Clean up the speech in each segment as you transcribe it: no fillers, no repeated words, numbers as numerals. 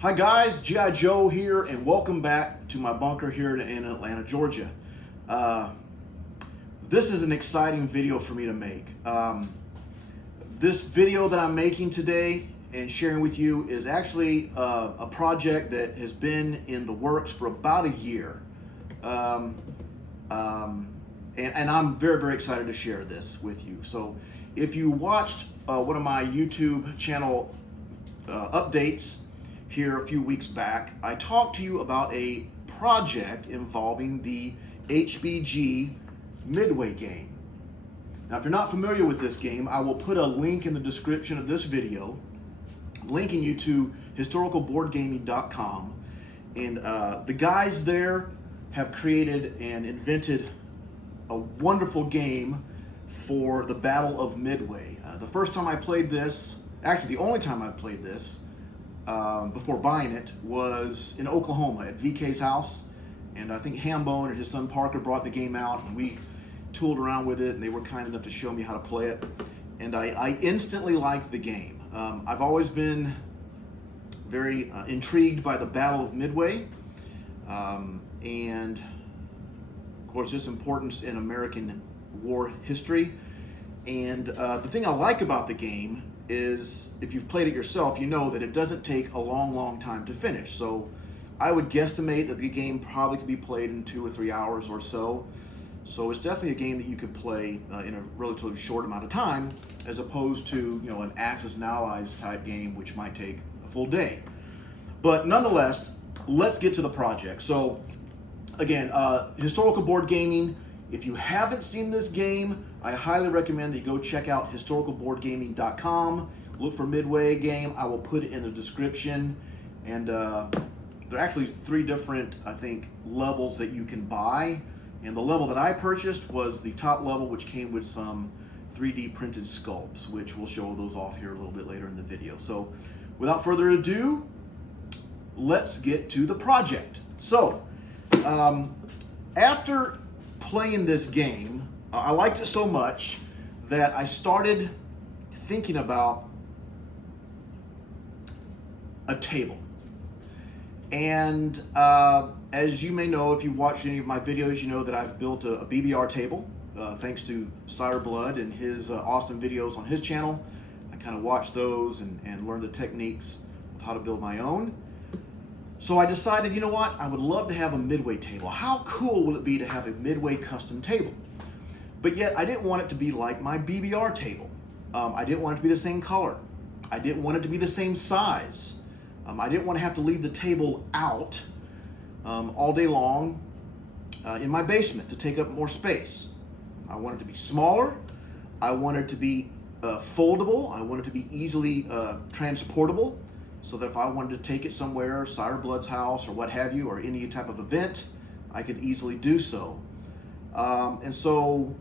Hi guys, GiJoe here, and welcome back to my bunker here in Atlanta, Georgia. This is an exciting video for me to make. This video that I'm making today and sharing with you is actually a project that has been in the works for about a year. And I'm very, very excited to share this with you. So if you watched one of my YouTube channel updates here a few weeks back, I talked to you about a project involving the HBG Midway game. Now, if you're not familiar with this game, I will put a link in the description of this video, linking you to historicalboardgaming.com. And the guys there have created and invented a wonderful game for the Battle of Midway. The first time I played this, actually the only time I played this, before buying it, was in Oklahoma at VK's house, and I think Hambone and his son Parker brought the game out, and we tooled around with it, and they were kind enough to show me how to play it, and I instantly liked the game. I've always been very intrigued by the Battle of Midway, and of course its importance in American war history. And the thing I like about the game is, if you've played it yourself, you know that it doesn't take a long time to finish. So I would guesstimate that the game probably could be played in 2 or 3 hours or so. So it's definitely a game that you could play in a relatively short amount of time, as opposed to, you know, an Axis and Allies type game, which might take a full day. But nonetheless, let's get to the project. So again, Historical Board Gaming. If you haven't seen this game, I highly recommend that you go check out historicalboardgaming.com. Look for Midway game. I will put it in the description. And there are actually 3 different, I think, levels that you can buy. And the level that I purchased was the top level, which came with some 3D printed sculpts, which we'll show those off here a little bit later in the video. So without further ado, let's get to the project. So after playing this game, I liked it so much that I started thinking about a table. And as you may know, if you've watched any of my videos, you know that I've built a BBR table thanks to Sire Blood and his awesome videos on his channel. I kind of watched those and learned the techniques of how to build my own. So I decided, you know what, I would love to have a Midway table. How cool will it be to have a Midway custom table? But yet I didn't want it to be like my BBR table. I didn't want it to be the same color. I didn't want it to be the same size. I didn't want to have to leave the table out all day long in my basement to take up more space. I wanted it to be smaller. I wanted it to be foldable. I wanted it to be easily transportable, so that if I wanted to take it somewhere, Sire Blood's house or what have you, or any type of event, I could easily do so. And so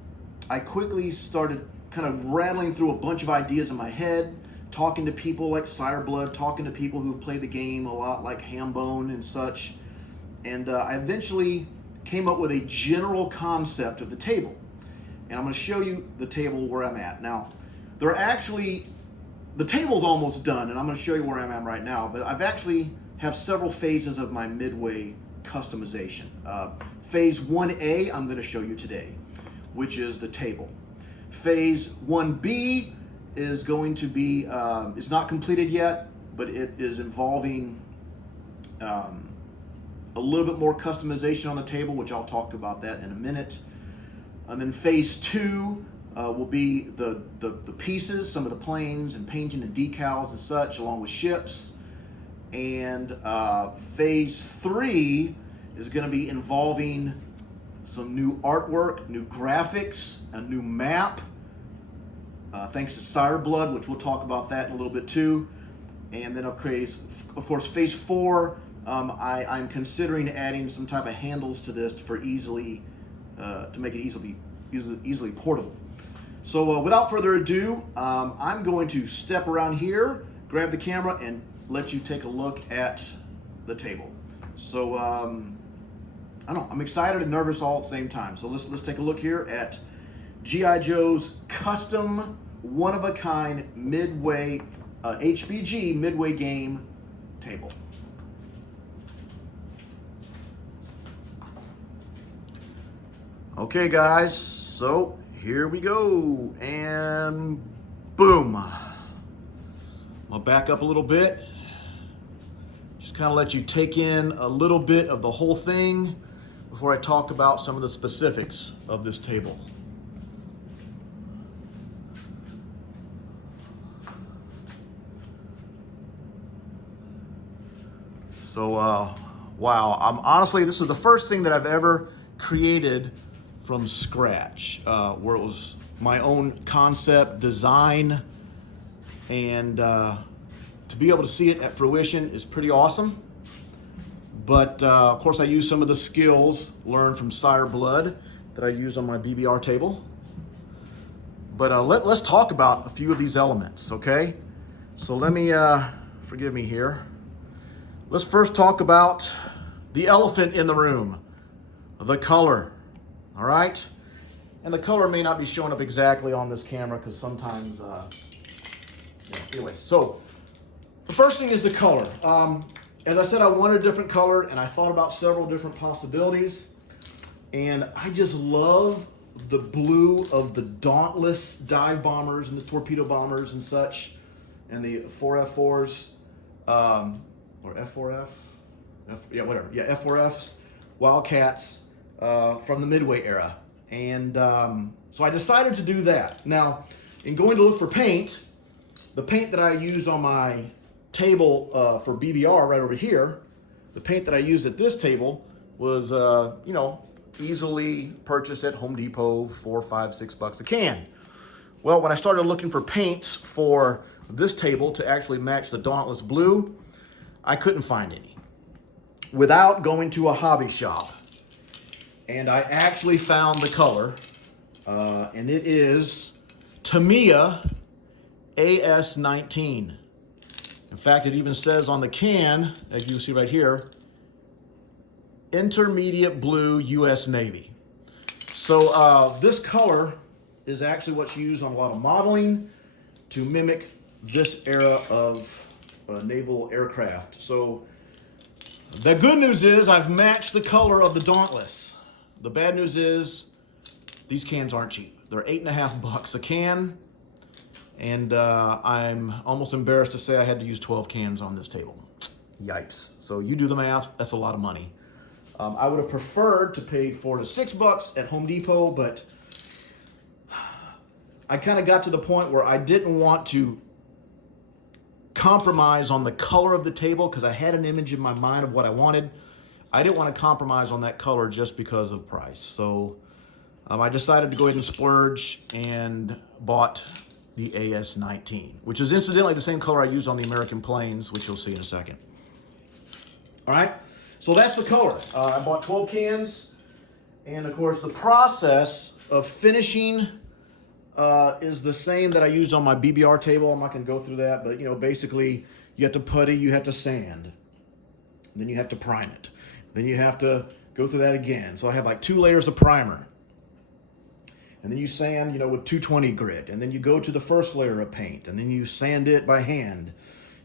I quickly started kind of rattling through a bunch of ideas in my head, talking to people like Sire Blood, talking to people who've played the game a lot like Hambone and such. And I eventually came up with a general concept of the table. And I'm going to show you the table where I'm at. Now, there are actually, the table's almost done, and I'm going to show you where I'm at right now, but I've actually have several phases of my Midway customization. Phase 1A I'm going to show you today, which is the table. Phase 1B is going to be, it's not completed yet, but it is involving a little bit more customization on the table, which I'll talk about that in a minute. And then phase 2 will be the pieces, some of the planes and painting and decals and such, along with ships. And phase 3 is going to be involving some new artwork, new graphics, a new map, thanks to Sire Blood, which we'll talk about that in a little bit too. And then of course phase 4, I'm considering adding some type of handles to this for easily to make it easily portable. So without further ado, I'm going to step around here, grab the camera, and let you take a look at the table. So I don't know, I'm excited and nervous all at the same time. So let's take a look here at GiJoe's custom, one-of-a-kind Midway HBG Midway game table. Okay guys, so here we go, and boom. I'll back up a little bit. Just kind of let you take in a little bit of the whole thing before I talk about some of the specifics of this table. So, wow, honestly, this is the first thing that I've ever created from scratch, where it was my own concept, design, and to be able to see it at fruition is pretty awesome. But of course, I use some of the skills learned from Sire Blood that I used on my BBR table. But let's talk about a few of these elements, okay? So let me, forgive me here. Let's first talk about the elephant in the room, the color, all right? And the color may not be showing up exactly on this camera because sometimes, anyways. So the first thing is the color. As I said, I wanted a different color and I thought about several different possibilities. And I just love the blue of the Dauntless dive bombers and the torpedo bombers and such, and the 4F4s, or F4F? F4Fs, Wildcats from the Midway era. And so I decided to do that. Now, in going to look for paint, the paint that I used on my table for BBR right over here, the paint that I used at this table was, easily purchased at Home Depot, $4, $5, $6 a can. Well, when I started looking for paints for this table to actually match the Dauntless blue, I couldn't find any without going to a hobby shop. And I actually found the color, and it is Tamiya AS19. In fact, it even says on the can, as you can see right here, Intermediate Blue US Navy. So this color is actually what's used on a lot of modeling to mimic this era of naval aircraft. So the good news is I've matched the color of the Dauntless. The bad news is these cans aren't cheap. They're $8.50 a can. And I'm almost embarrassed to say I had to use 12 cans on this table. Yipes. So you do the math, that's a lot of money. I would have preferred to pay $4 to $6 at Home Depot, but I kind of got to the point where I didn't want to compromise on the color of the table because I had an image in my mind of what I wanted. I didn't want to compromise on that color just because of price. So I decided to go ahead and splurge and bought the AS19, which is incidentally the same color I used on the American planes, which you'll see in a second. All right, so that's the color. I bought 12 cans, and of course the process of finishing is the same that I used on my BBR table. I'm not going to go through that, but basically you have to putty, you have to sand, then you have to prime it, then you have to go through that again. So I have like 2 layers of primer, and then you sand, with 220 grit, and then you go to the first layer of paint, and then you sand it by hand,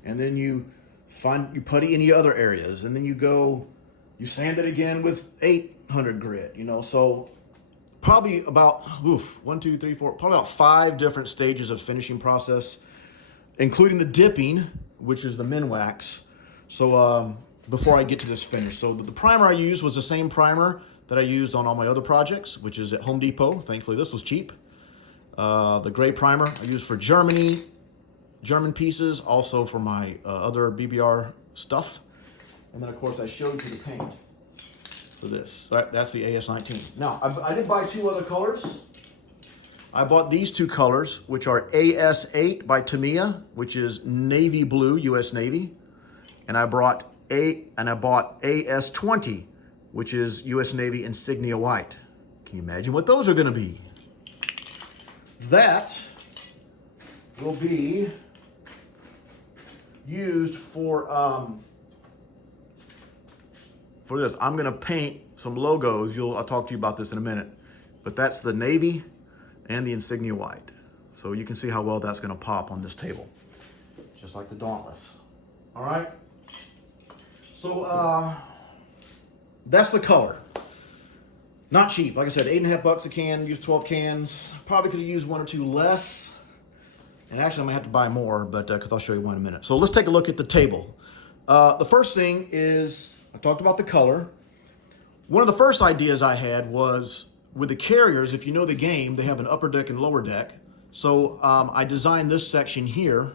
and then you putty any other areas, and then you sand it again with 800 grit. So probably about probably about 5 different stages of finishing process, including the dipping, which is the min wax. So before I get to this finish, so the primer I used was the same primer that I used on all my other projects, which is at Home Depot. Thankfully, this was cheap. The gray primer I used for German pieces, also for my other BBR stuff. And then of course I showed you the paint for this. All right, that's the AS19. Now, I did buy 2 other colors. I bought these 2 colors, which are AS8 by Tamiya, which is navy blue, US Navy. And I bought AS20, which is US Navy insignia white. Can you imagine what those are gonna be? That will be used for this. I'm gonna paint some logos. I'll talk to you about this in a minute. But that's the navy and the insignia white. So you can see how well that's gonna pop on this table. Just like the Dauntless. All right? So that's the color. Not cheap. Like I said, $8.50 a can, use 12 cans. Probably could have used 1 or 2 less. And actually, I'm gonna have to buy more, but because I'll show you one in a minute. So let's take a look at the table. The first thing is, I talked about the color. One of the first ideas I had was with the carriers, if you know the game, they have an upper deck and lower deck. So I designed this section here,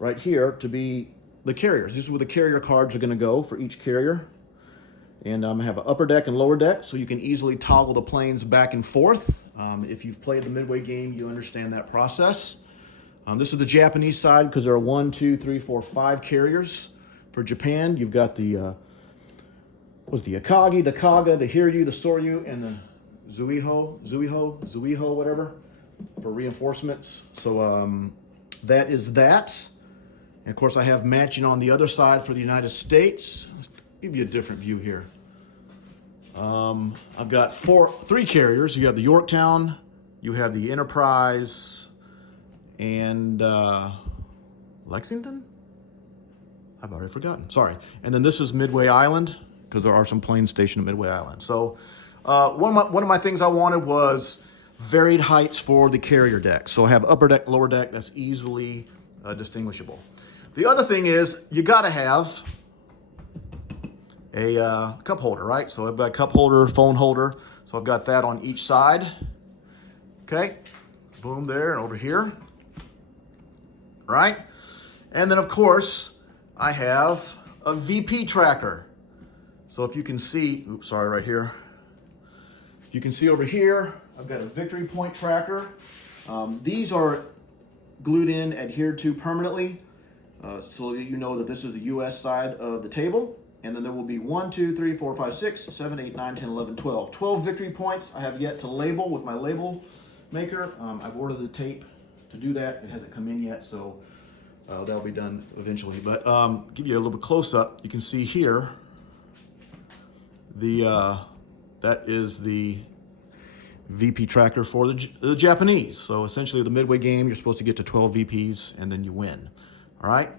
right here, to be the carriers. This is where the carrier cards are gonna go for each carrier. And I'm gonna have an upper deck and lower deck, so you can easily toggle the planes back and forth. If you've played the Midway game, you understand that process. This is the Japanese side, because there are 1, 2, 3, 4, 5 carriers. For Japan, you've got the the Akagi, the Kaga, the Hiryu, the Soryu, and the Zuiho, whatever, for reinforcements. So that is that. And of course, I have matching on the other side for the United States. Let's give you a different view here. I've got 3 carriers. You have the Yorktown, you have the Enterprise, and Lexington? I've already forgotten, sorry. And then this is Midway Island, because there are some planes stationed at Midway Island. So one of my things I wanted was varied heights for the carrier deck. So I have upper deck, lower deck, that's easily distinguishable. The other thing is, you gotta have a cup holder, right? So I've got a cup holder, phone holder. So I've got that on each side. Okay, boom there and over here, right? And then of course, I have a VP tracker. So if you can see, oops, sorry, right here. If you can see over here, I've got a victory point tracker. These are glued in, adhered to permanently, so that you know that this is the US side of the table. And then there will be 1, 2, 3, 4, 5, 6, 7, 8, 9, 10, 11, 12. 12 victory points I have yet to label with my label maker. I've ordered the tape to do that. It hasn't come in yet, so that'll be done eventually. But give you a little bit close up. You can see here, that is the VP tracker for the Japanese. So essentially the Midway game, you're supposed to get to 12 VPs and then you win, all right?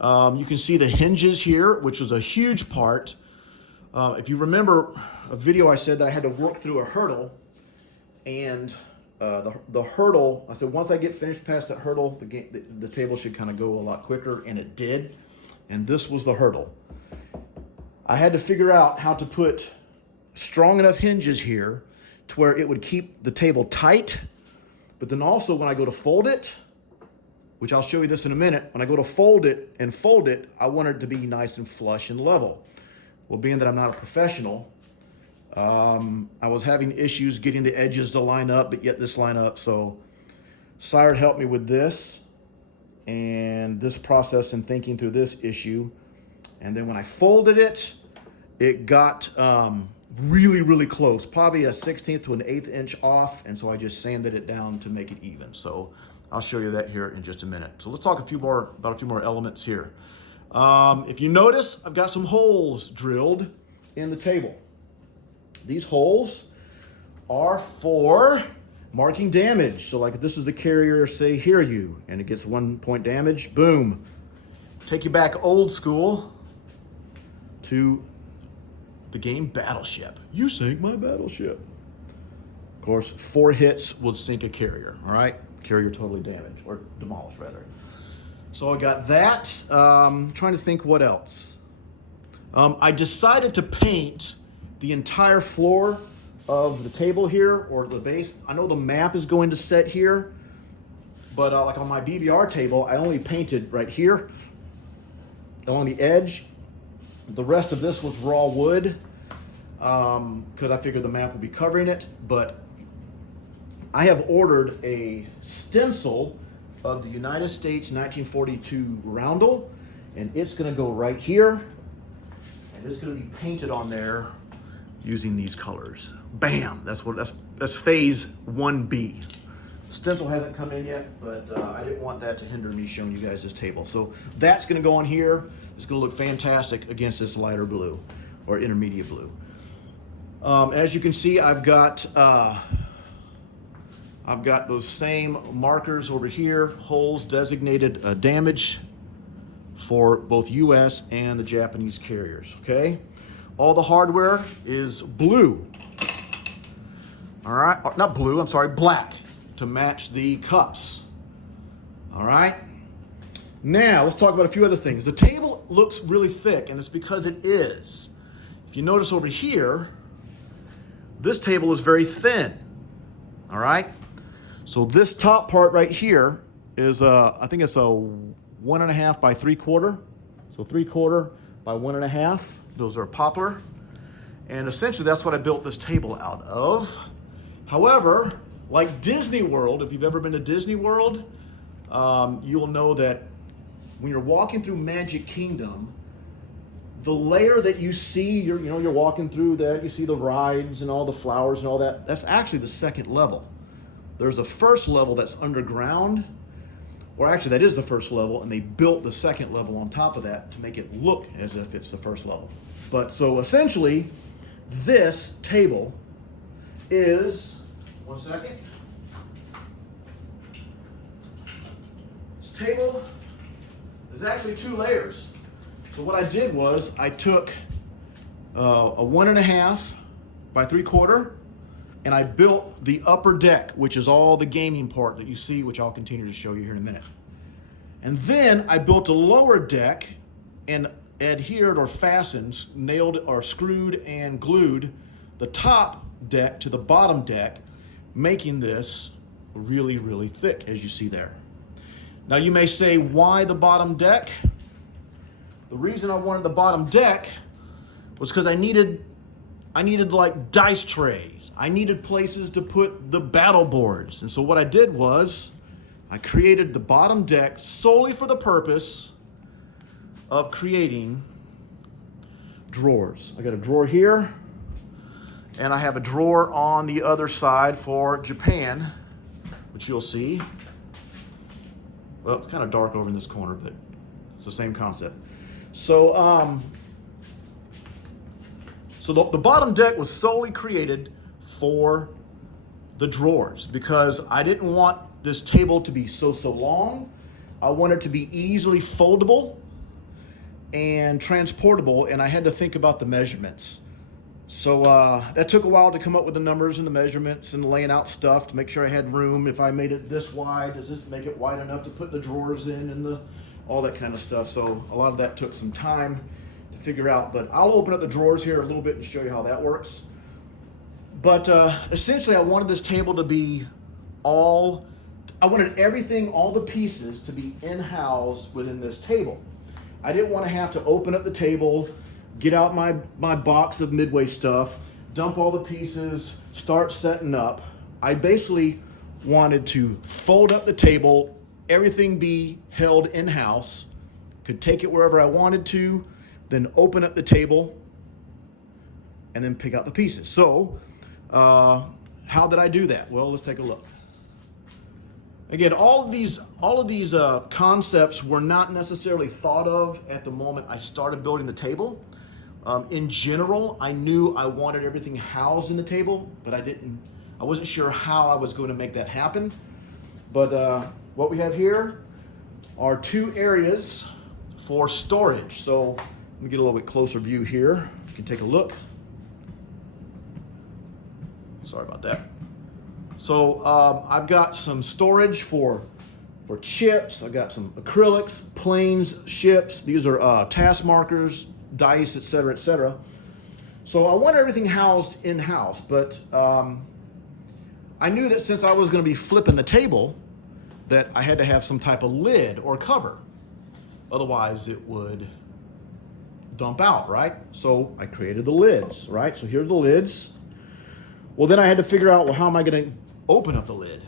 You can see the hinges here, which was a huge part. If you remember a video I said that I had to work through a hurdle, and the hurdle, I said once I get finished past that hurdle, the table should kind of go a lot quicker, and it did. And this was the hurdle. I had to figure out how to put strong enough hinges here to where it would keep the table tight, but then also when I go to fold it, which I'll show you this in a minute, when I go to fold it, I want it to be nice and flush and level. Well, being that I'm not a professional, I was having issues getting the edges to line up, but yet this line up. So Sire helped me with this and this process and thinking through this issue. And then when I folded it, it got really, really close, probably a 1/16 to an 1/8 inch off. And so I just sanded it down to make it even. So I'll show you that here in just a minute. So let's talk about a few more elements here. If you notice, I've got some holes drilled in the table. These holes are for marking damage. So like if this is the carrier, say Hiryu, and it gets 1 point damage, boom. Take you back old school to the game Battleship. You sank my battleship. Of course, 4 hits will sink a carrier, all right? Carrier totally damaged, or demolished rather. So I got that. Trying to think what else. I decided to paint the entire floor of the table here, or the base. I know the map is going to set here, but like on my BBR table, I only painted right here along the edge. The rest of this was raw wood, because I figured the map would be covering it, but I have ordered a stencil of the United States 1942 roundel, and it's gonna go right here, and it's gonna be painted on there using these colors. Bam, that's phase 1B. Stencil hasn't come in yet, but I didn't want that to hinder me showing you guys this table. So that's gonna go on here. It's gonna look fantastic against this lighter blue, or intermediate blue. As you can see, I've got those same markers over here, holes designated damage for both US and the Japanese carriers, okay? All the hardware is blue. All right, or not blue, I'm sorry, black, to match the cups. All right. Now, let's talk about a few other things. The table looks really thick, and it's because it is. If you notice over here, this table is very thin. All right. So this top part right here is, I think it's a 1.5 by 3/4. So 3/4 by 1.5. Those are poplar. And essentially that's what I built this table out of. However, like Disney World, if you've ever been to Disney World, you'll know that when you're walking through Magic Kingdom, the layer that you see, you're walking through that, you see the rides and all the flowers and all that, that's actually the second level. There's a first level that's underground, or actually that is the first level, and they built the second level on top of that to make it look as if it's the first level. But so essentially, this table is, one second. This table is actually 2 layers. So what I did was I took a 1.5 by 3/4, and I built the upper deck, which is all the gaming part that you see, which I'll continue to show you here in a minute. And then I built a lower deck and adhered or fastened, nailed or screwed and glued the top deck to the bottom deck, making this really, really thick, as you see there. Now you may say, why the bottom deck? The reason I wanted the bottom deck was because I needed like dice trays. I needed places to put the battle boards. And so what I did was I created the bottom deck solely for the purpose of creating drawers. I got a drawer here, and I have a drawer on the other side for Japan, which you'll see. Well, it's kind of dark over in this corner, but it's the same concept. So, the bottom deck was solely created for the drawers because I didn't want this table to be so long. I wanted it to be easily foldable and transportable, and I had to think about the measurements. So that took a while to come up with the numbers and the measurements and laying out stuff to make sure I had room. If I made it this wide, does this make it wide enough to put the drawers in and all that kind of stuff. So a lot of that took some time to figure out, but I'll open up the drawers here a little bit and show you how that works. But essentially I wanted this table to be I wanted everything, all the pieces to be in-house within this table. I didn't want to have to open up the table, get out my box of Midway stuff, dump all the pieces, start setting up. I basically wanted to fold up the table, everything be held in-house, could take it wherever I wanted to, then open up the table, and then pick out the pieces. So, how did I do that? Well, let's take a look. Again, all of these concepts were not necessarily thought of at the moment I started building the table. In general, I knew I wanted everything housed in the table, but I wasn't sure how I was going to make that happen. But what we have here are 2 areas for storage. So let me get a little bit closer view here. You can take a look. Sorry about that. So I've got some storage for chips. I've got some acrylics, planes, ships. These are task markers, dice, etc., etc. So I want everything housed in-house, but I knew that since I was going to be flipping the table, that I had to have some type of lid or cover. Otherwise, it would dump out, right? So I created the lids, right? So here are the lids. Well, then I had to figure out, well, how am I going to open up the lid?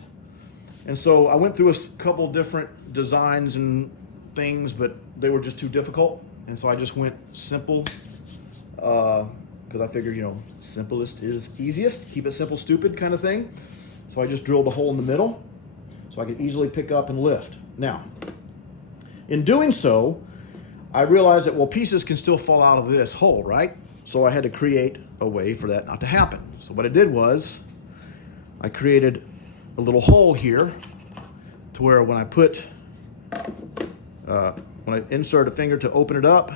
And so I went through a couple different designs and things, but they were just too difficult. And so I just went simple, because I figured, simplest is easiest. Keep it simple, stupid kind of thing. So I just drilled a hole in the middle so I could easily pick up and lift. Now, in doing so, I realized that, well, pieces can still fall out of this hole, right? So I had to create a way for that not to happen. So what I did was I created a little hole here to where when I insert a finger to open it up,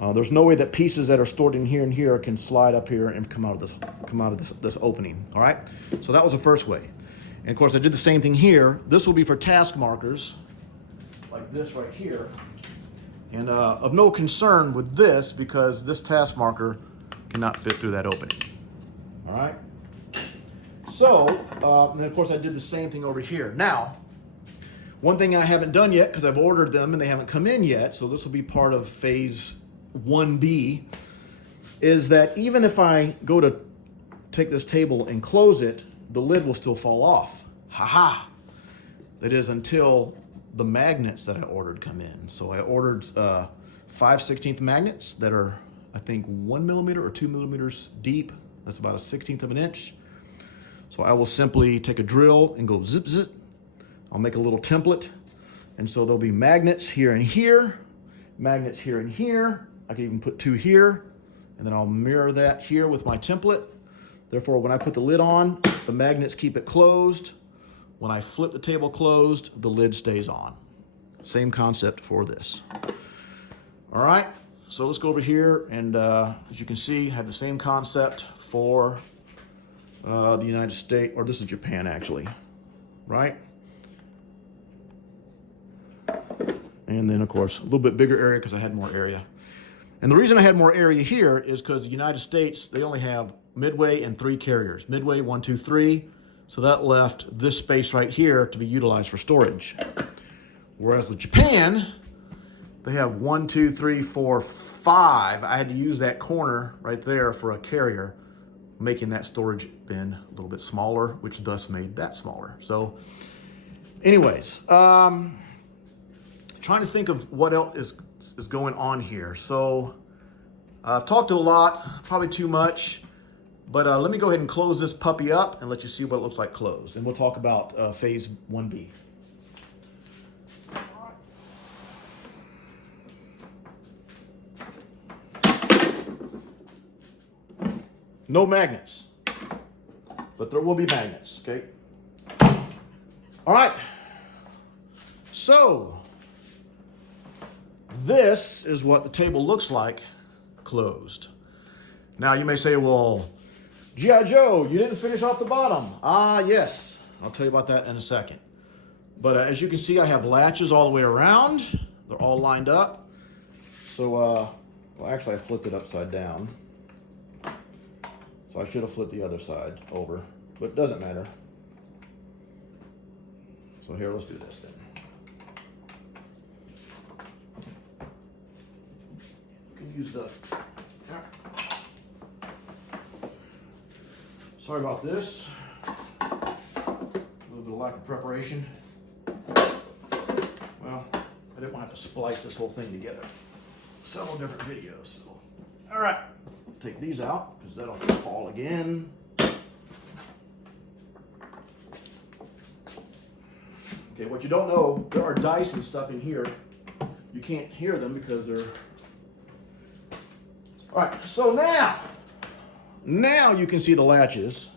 There's no way that pieces that are stored in here and here can slide up here and come out of this opening. All right. So that was the first way. And of course, I did the same thing here. This will be for task markers, like this right here. And of no concern with this because this task marker cannot fit through that opening. All right. So, and then of course I did the same thing over here. Now, one thing I haven't done yet because I've ordered them and they haven't come in yet, so this will be part of phase 1B, is that even if I go to take this table and close it, the lid will still fall off. Ha-ha! That is until the magnets that I ordered come in. So I ordered 5/16 magnets that are, I think, 1 millimeter or 2 millimeters deep. That's about a 1/16 of an inch. So I will simply take a drill and go zip, zip. I'll make a little template. And so there'll be magnets here and here, magnets here and here. I can even put 2 here, and then I'll mirror that here with my template. Therefore, when I put the lid on, the magnets keep it closed. When I flip the table closed, the lid stays on. Same concept for this. All right, so let's go over here, and as you can see, I have the same concept for the United States, or this is Japan actually, right? And then of course, a little bit bigger area because I had more area. And the reason I had more area here is because the United States, they only have Midway and 3 carriers. Midway, 1, 2, 3. So that left this space right here to be utilized for storage. Whereas with Japan, they have 1, 2, 3, 4, 5. I had to use that corner right there for a carrier, making that storage bin a little bit smaller, which thus made that smaller. So anyways, trying to think of what else is going on here. So I've talked a lot, probably too much, but let me go ahead and close this puppy up and let you see what it looks like closed. And we'll talk about phase 1B. No magnets, but there will be magnets, okay? All right, so this is what the table looks like closed. Now you may say, well, GiJoe, you didn't finish off the bottom. Ah, yes, I'll tell you about that in a second. But as you can see, I have latches all the way around. They're all lined up. So, well, actually I flipped it upside down. So I should have flipped the other side over, but it doesn't matter. So here, let's do this then. You can use the, sorry about this. A little bit of lack of preparation. Well, I didn't want to have to splice this whole thing together. Several different videos. So. All right. Take these out because that'll fall again. Okay, what you don't know, there are dice and stuff in here. You can't hear them because they're... All right, so now you can see the latches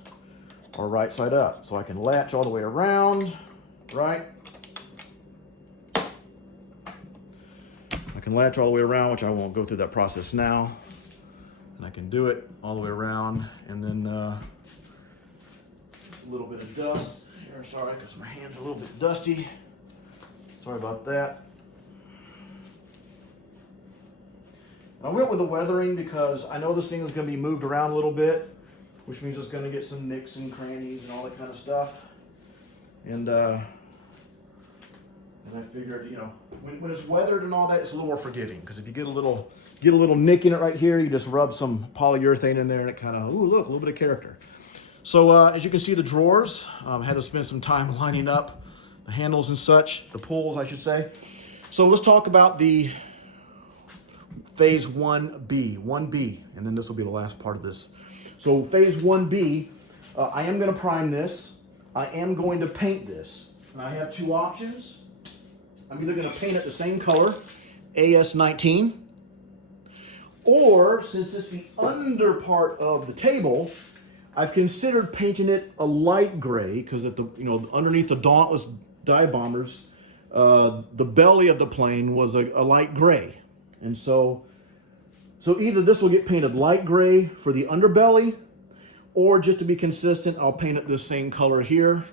are right side up. So I can latch all the way around, right? I can latch all the way around, which I won't go through that process now. And I can do it all the way around, and then a little bit of dust here. Sorry, because my hands are a little bit dusty. Sorry about that. I went with the weathering because I know this thing is going to be moved around a little bit, which means it's going to get some nicks and crannies and all that kind of stuff. And I figured, you know, when it's weathered and all that, it's a little more forgiving. Because if you get a little nick in it right here, you just rub some polyurethane in there and it kind of, ooh, look, a little bit of character. So as you can see, the drawers, I had to spend some time lining up the handles and such, the pulls, I should say. So let's talk about the phase 1B, and then this will be the last part of this. So phase 1B, I am going to prime this. I am going to paint this. And I have 2 options. I'm either going to paint it the same color, AS19, or since it's the under part of the table, I've considered painting it a light gray because at the underneath the Dauntless dive bombers, the belly of the plane was a light gray, and so So either this will get painted light gray for the underbelly, or just to be consistent, I'll paint it the same color here,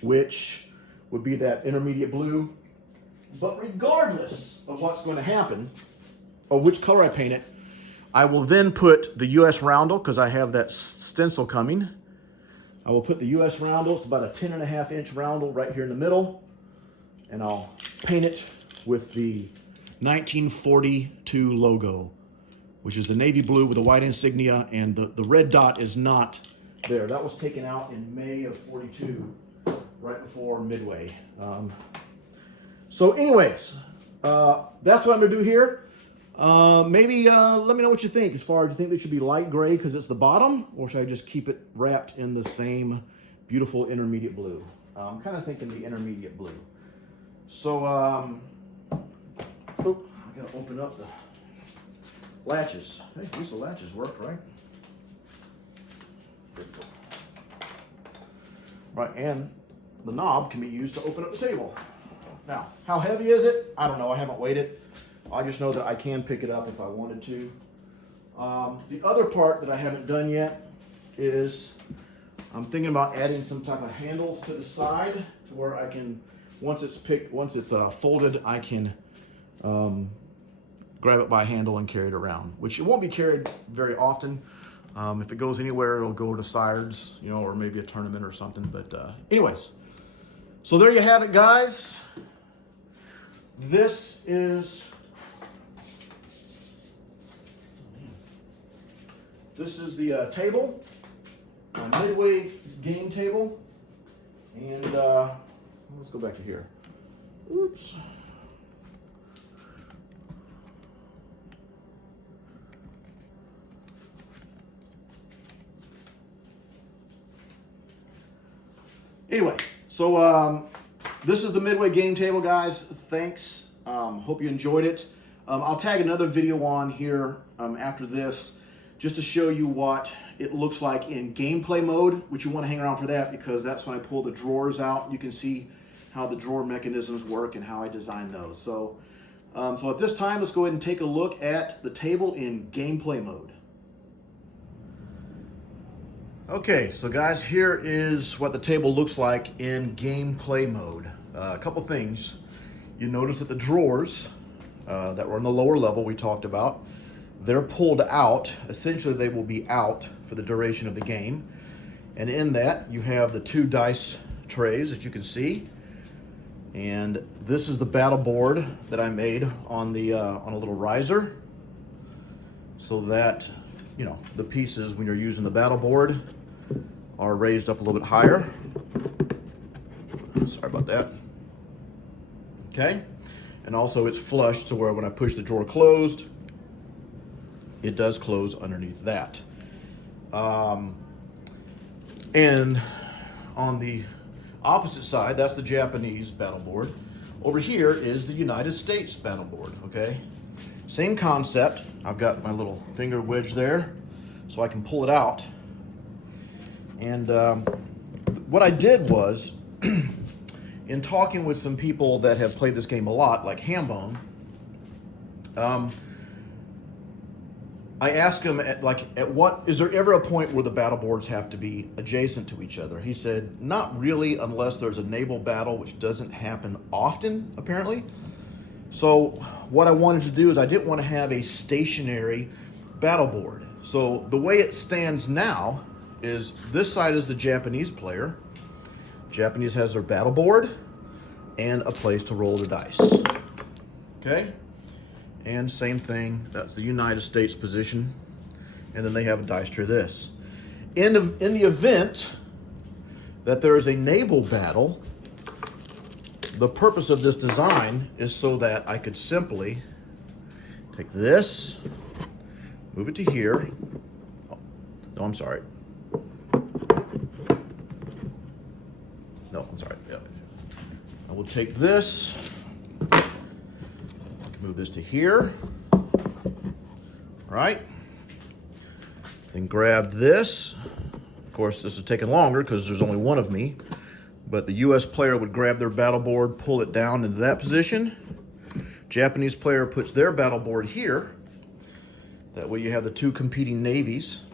which would be that intermediate blue. But regardless of what's going to happen, or which color I paint it, I will then put the US roundel, because I have that stencil coming. I will put the US roundel, it's about a 10.5-inch roundel right here in the middle, and I'll paint it with the 1942 logo, which is the navy blue with the white insignia, and the red dot is not there. That was taken out in May of 42, right before Midway. So anyways, that's what I'm gonna do here. Maybe let me know what you think. As far as, do you think they should be light gray because it's the bottom, or should I just keep it wrapped in the same beautiful intermediate blue? I'm kind of thinking the intermediate blue. So, I gotta open up the latches. Hey, at least the latches work, right? There we go. Right, and the knob can be used to open up the table. Now, how heavy is it? I don't know, I haven't weighed it. I just know that I can pick it up if I wanted to. The other part that I haven't done yet is I'm thinking about adding some type of handles to the side to where I can, once it's folded, I can grab it by a handle and carry it around, which it won't be carried very often. If it goes anywhere, it'll go to sides, you know, or maybe a tournament or something. But anyways, so there you have it, guys. This is the table, my Midway game table, and let's go back to here. Oops. Anyway, so this is the Midway game table, guys. Thanks. Hope you enjoyed it. I'll tag another video on here after this, just to show you what it looks like in gameplay mode, which you want to hang around for that, because that's when I pull the drawers out. You can see how the drawer mechanisms work and how I design those. So, so at this time, let's go ahead and take a look at the table in gameplay mode. Okay, so guys, here is what the table looks like in gameplay mode. A couple things. You notice that the drawers that were on the lower level we talked about, they're pulled out. Essentially, they will be out for the duration of the game. And in that, you have the 2 dice trays that you can see. And this is the battle board that I made on a little riser, so that, you know, the pieces, when you're using the battle board, are raised up a little bit higher. Sorry about that. Okay. And also it's flush, so where when I push the drawer closed, it does close underneath that. And on the opposite side, that's the Japanese battle board. Over here is the United States battle board, okay? Same concept. I've got my little finger wedge there, so I can pull it out. And what I did was, in talking with some people that have played this game a lot, like Hambone, I asked him, is there ever a point where the battle boards have to be adjacent to each other? He said, not really, unless there's a naval battle, which doesn't happen often, apparently. So what I wanted to do is I didn't want to have a stationary battle board. So the way it stands now is this side is the Japanese player. Japanese has their battle board and a place to roll the dice. Okay? And same thing, that's the United States position. And then they have a dice tray this. In the event that there is a naval battle, the purpose of this design is so that I could simply take this, move it to here. Oh, no, I'm sorry. No, I'm sorry. Yeah. I will take this, move this to here, right? Then grab this. Of course, this is taking longer because there's only one of me, but the US player would grab their battle board, pull it down into that position. Japanese player puts their battle board here. That way you have the two competing navies.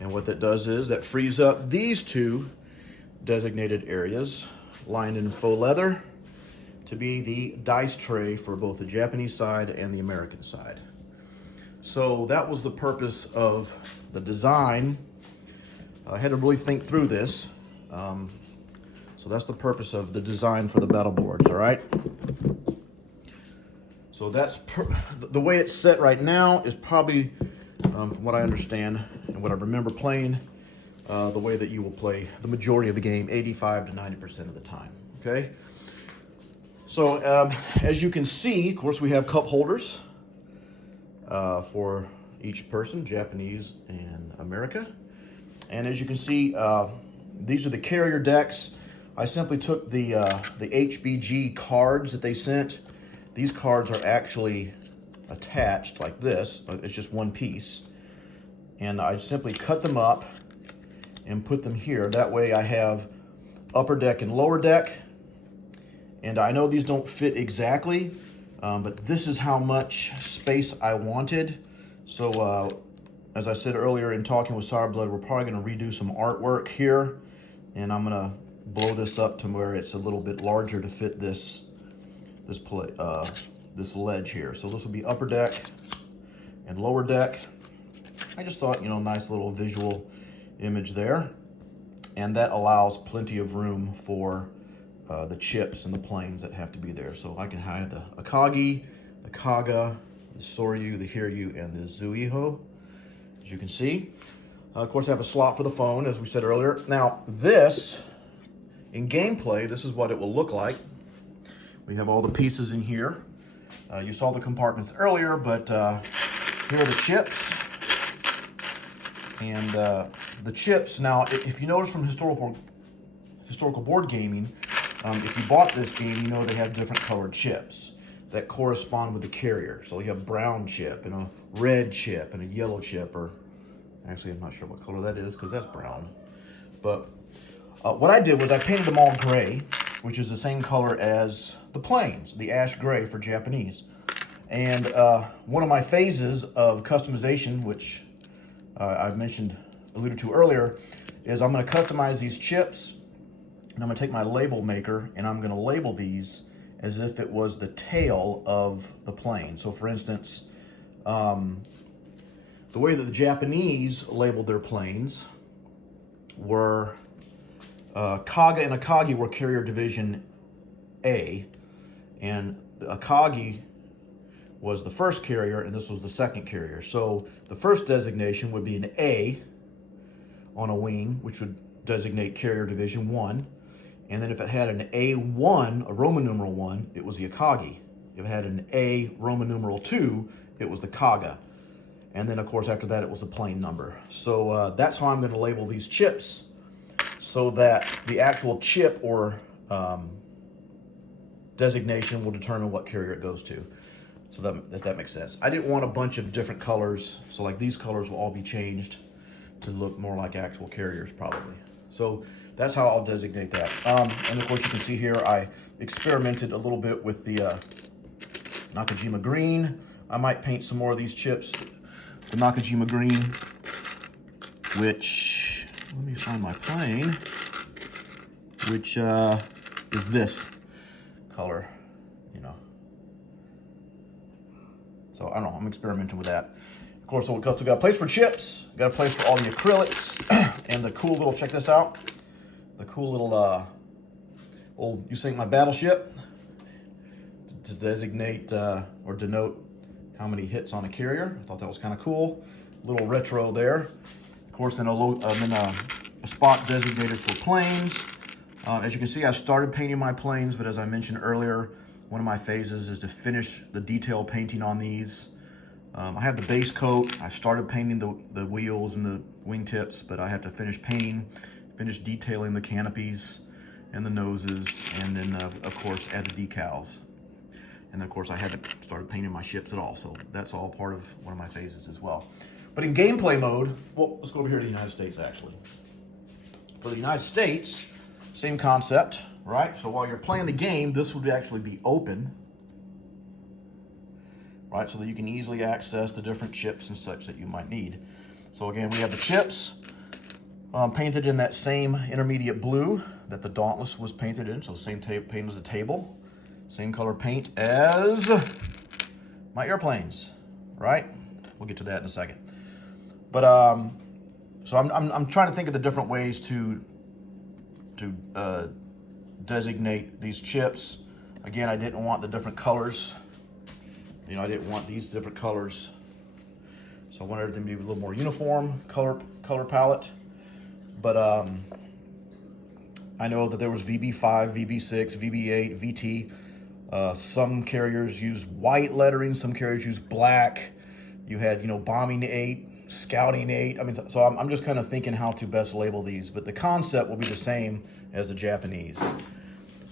And what that does is that frees up these two designated areas lined in faux leather to be the dice tray for both the Japanese side and the American side. So that was the purpose of the design. I had to really think through this. So that's the purpose of the design for the battle boards, all right? So that's the way it's set right now is probably, from what I understand and what I remember playing, the way that you will play the majority of the game, 85 to 90% of the time, okay? So as you can see, of course, we have cup holders for each person, Japanese and America. And as you can see, these are the carrier decks. I simply took the HBG cards that they sent. These cards are actually attached like this. It's just one piece. And I simply cut them up and put them here. That way I have upper deck and lower deck. And I know these don't fit exactly, but this is how much space I wanted. So as I said earlier in talking with Sourblood, we're probably gonna redo some artwork here. And I'm gonna blow this up to where it's a little bit larger to fit this ledge here. So this will be upper deck and lower deck. I just thought, you know, nice little visual image there. And that allows plenty of room for the chips and the planes that have to be there. So I can hide the Akagi, the Kaga, the Soryu, the Hiryu, and the Zuiho, as you can see. Of course, I have a slot for the phone, as we said earlier. Now, this, in gameplay, this is what it will look like. We have all the pieces in here. You saw the compartments earlier, but here are the chips. And the chips, now, if you notice from historical board gaming, if you bought this game, you know they have different colored chips that correspond with the carrier. So you have a brown chip and a red chip and a yellow chip, or actually I'm not sure what color that is because that's brown. But what I did was I painted them all gray, which is the same color as the planes, the ash gray for Japanese. And one of my phases of customization, which I've alluded to earlier, is I'm gonna customize these chips, and I'm gonna take my label maker and I'm gonna label these as if it was the tail of the plane. So for instance, the way that the Japanese labeled their planes were Kaga and Akagi were Carrier Division A, and the Akagi was the first carrier and this was the second carrier. So the first designation would be an A on a wing, which would designate Carrier Division 1. And then if it had an A1, a Roman numeral 1, it was the Akagi. If it had an A Roman numeral 2, it was the Kaga. And then of course after that it was the plane number. So that's how I'm going to label these chips, so that the actual chip or designation will determine what carrier it goes to. So that makes sense. I didn't want a bunch of different colors, so like these colors will all be changed to look more like actual carriers probably. So that's how I'll designate that. And of course you can see here I experimented a little bit with the Nakajima green. I might paint some more of these chips, the Nakajima green, which, let me find my plane, which is this color, you know. So I don't know, I'm experimenting with that. Of course, so we got a place for chips, got a place for all the acrylics, and the cool little, check this out, the cool little old, you sink my battleship, to designate or denote how many hits on a carrier. I thought that was kind of cool. Little retro there. Of course, then a spot designated for planes. As you can see, I started painting my planes, but as I mentioned earlier, one of my phases is to finish the detail painting on these. I have the base coat. I started painting the wheels and the wingtips, but I have to finish detailing the canopies and the noses, and then of course add the decals. And then of course I haven't started painting my ships at all, so that's all part of one of my phases as well. But in gameplay mode, well, let's go over here to the United States actually. For the United States, same concept, right? So while you're playing the game, this would actually be open. right? So that you can easily access the different chips and such that you might need. So again, we have the chips painted in that same intermediate blue that the Dauntless was painted in. So same paint as the table, same color paint as my airplanes, right? We'll get to that in a second. But so I'm trying to think of the different ways to designate these chips. Again, I didn't want the different colors. You know, I didn't want these different colors. So I wanted everything to be a little more uniform color palette. But I know that there was VB5, VB6, VB8, VT. Some carriers use white lettering, some carriers use black. You had, you know, Bombing 8, Scouting 8. I mean, so I'm just kind of thinking how to best label these, but the concept will be the same as the Japanese.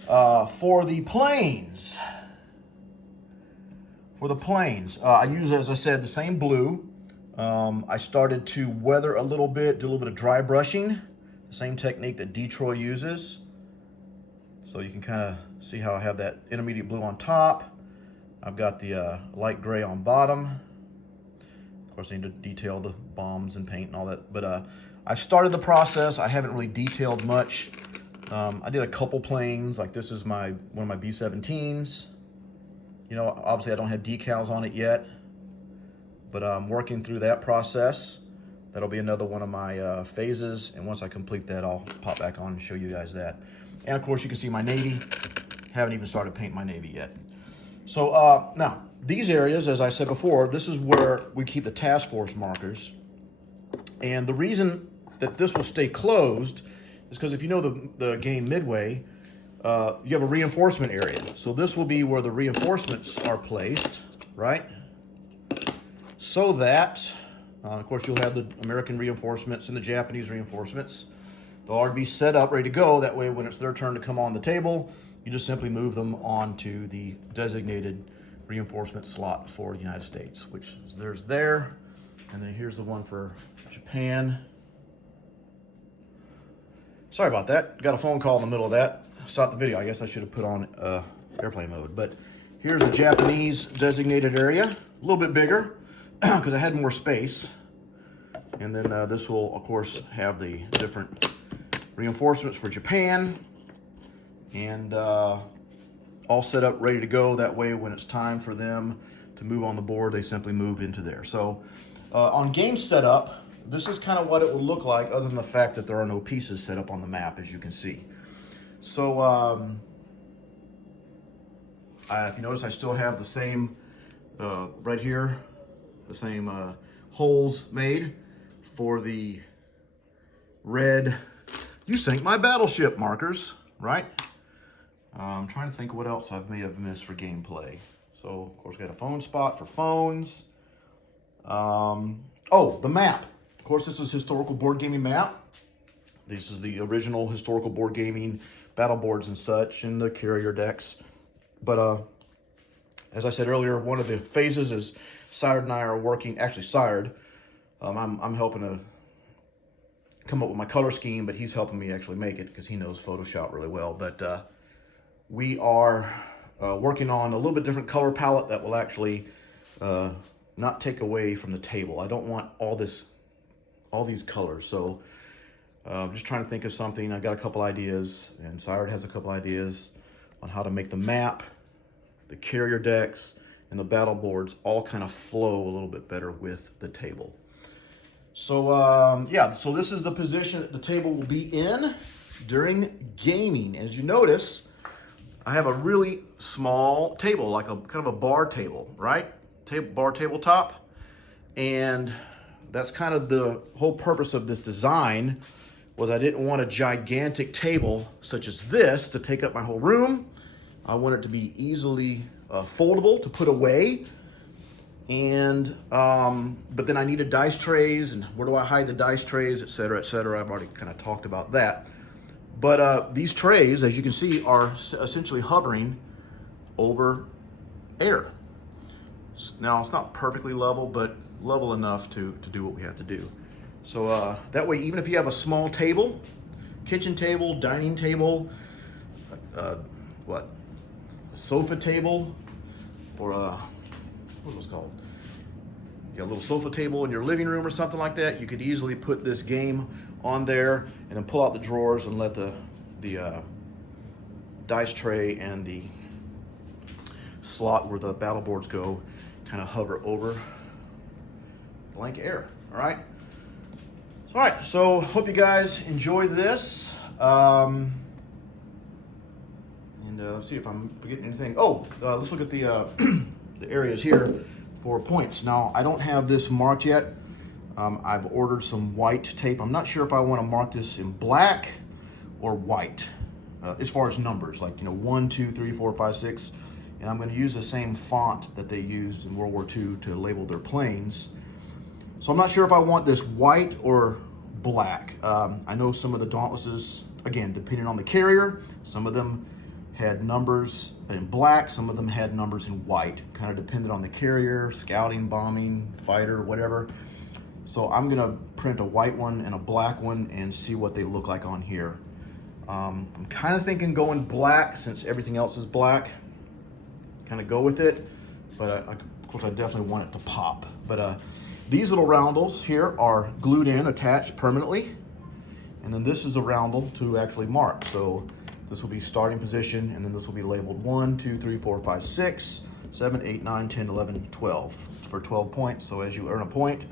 For the planes, I use, as I said, the same blue. I started to weather a little bit, do a little bit of dry brushing, the same technique that Detroit uses. So you can kind of see how I have that intermediate blue on top. I've got the light gray on bottom. Of course, I need to detail the bombs and paint and all that. But I started the process. I haven't really detailed much. I did a couple planes. Like this is one of my B-17s. You know, obviously I don't have decals on it yet, but I'm working through that process. That'll be another one of my phases. And once I complete that, I'll pop back on and show you guys that. And of course, you can see my Navy. Haven't even started painting my Navy yet. So now, these areas, as I said before, this is where we keep the task force markers. And the reason that this will stay closed is because if you know the game Midway, you have a reinforcement area. So this will be where the reinforcements are placed, right? So that, of course, you'll have the American reinforcements and the Japanese reinforcements. They'll already be set up, ready to go. That way, when it's their turn to come on the table, you just simply move them onto the designated reinforcement slot for the United States, which is there's there. And then here's the one for Japan. Sorry about that. Got a phone call in the middle of that. Stopped the video. I guess I should have put on airplane mode. But here's the Japanese designated area. A little bit bigger because I had more space. And then this will, of course, have the different reinforcements for Japan. And all set up, ready to go. That way, when it's time for them to move on the board, they simply move into there. So on game setup, this is kind of what it will look like, other than the fact that there are no pieces set up on the map, as you can see. So if you notice, I still have the same, right here, the same holes made for the red, you sank my battleship markers, right? I'm trying to think what else I may have missed for gameplay. So, of course, we got a phone spot for phones. Oh, the map. Of course, this is historical board gaming map. This is the original historical board gaming battle boards and such, and the carrier decks. But as I said earlier, one of the phases is Sired and I are working, actually Sired, I'm helping to come up with my color scheme, but he's helping me actually make it because he knows Photoshop really well. But we are working on a little bit different color palette that will actually not take away from the table. I don't want all these colors. So I'm just trying to think of something. I've got a couple ideas, and Sired has a couple ideas on how to make the map, the carrier decks, and the battle boards all kind of flow a little bit better with the table. So yeah, so this is the position that the table will be in during gaming. As you notice, I have a really small table, like a kind of a bar table, right? Bar tabletop. And that's kind of the whole purpose of this design, was I didn't want a gigantic table such as this to take up my whole room. I want it to be easily foldable to put away. And but then I needed dice trays, and where do I hide the dice trays, et cetera, et cetera. I've already kind of talked about that. But these trays, as you can see, are essentially hovering over air. Now, it's not perfectly level, but level enough to do what we have to do. So that way, even if you have a small table, kitchen table, dining table, a sofa table, or what was it called? You got a little sofa table in your living room or something like that. You could easily put this game on there and then pull out the drawers and let the dice tray and the slot where the battle boards go kind of hover over blank air. All right. All right. So hope you guys enjoy this. And let's see if I'm forgetting anything. Oh, let's look at the the areas here for points. Now, I don't have this marked yet. I've ordered some white tape. I'm not sure if I want to mark this in black or white as far as numbers, like, 1, 2, 3, 4, 5, 6. And I'm going to use the same font that they used in World War II to label their planes. So I'm not sure if I want this white or black. I know some of the Dauntlesses, again, depending on the carrier, some of them had numbers in black, some of them had numbers in white, kind of depended on the carrier, scouting, bombing, fighter, whatever. So I'm gonna print a white one and a black one and see what they look like on here. I'm kind of thinking going black since everything else is black. Kind of go with it, but of course I definitely want it to pop. But these little roundels here are glued in, attached permanently. And then this is a roundel to actually mark. So this will be starting position, and then this will be labeled 1, 2, 3, 4, 5, 6, 7, 8, 9, 10, 11, 12 for 12 points. So as you earn a point,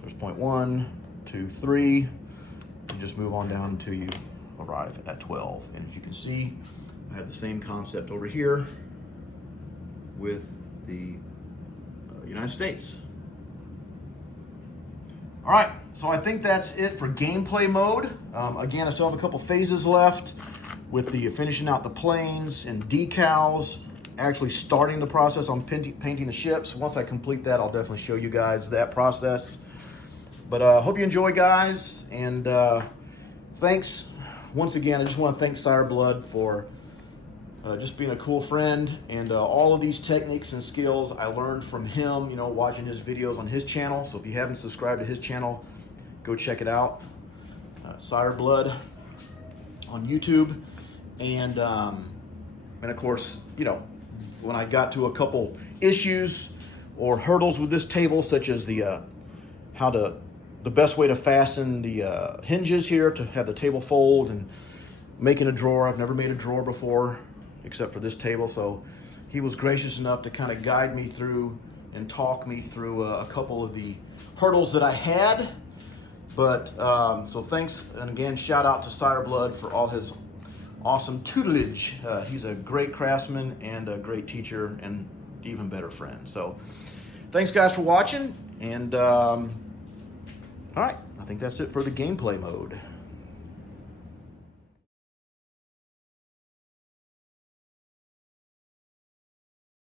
there's point 1, 2, 3. You just move on down until you arrive at 12. And as you can see, I have the same concept over here with the United States. All right, so I think that's it for gameplay mode. Again, I still have a couple phases left with the finishing out the planes and decals, actually starting the process on painting the ships. Once I complete that, I'll definitely show you guys that process. But hope you enjoy, guys, and thanks. Once again, I just want to thank Sire Blood for just being a cool friend, and all of these techniques and skills I learned from him, watching his videos on his channel. So if you haven't subscribed to his channel, go check it out. Sire Blood on YouTube. And of course, when I got to a couple issues or hurdles with this table, such as the best way to fasten the hinges here to have the table fold, and making a drawer. I've never made a drawer before except for this table, so he was gracious enough to kind of guide me through and talk me through a couple of the hurdles that I had. But so thanks, and again, shout out to Sire Blood for all his awesome tutelage. He's a great craftsman and a great teacher and even better friend. So thanks, guys, for watching, and all right, I think that's it for the gameplay mode.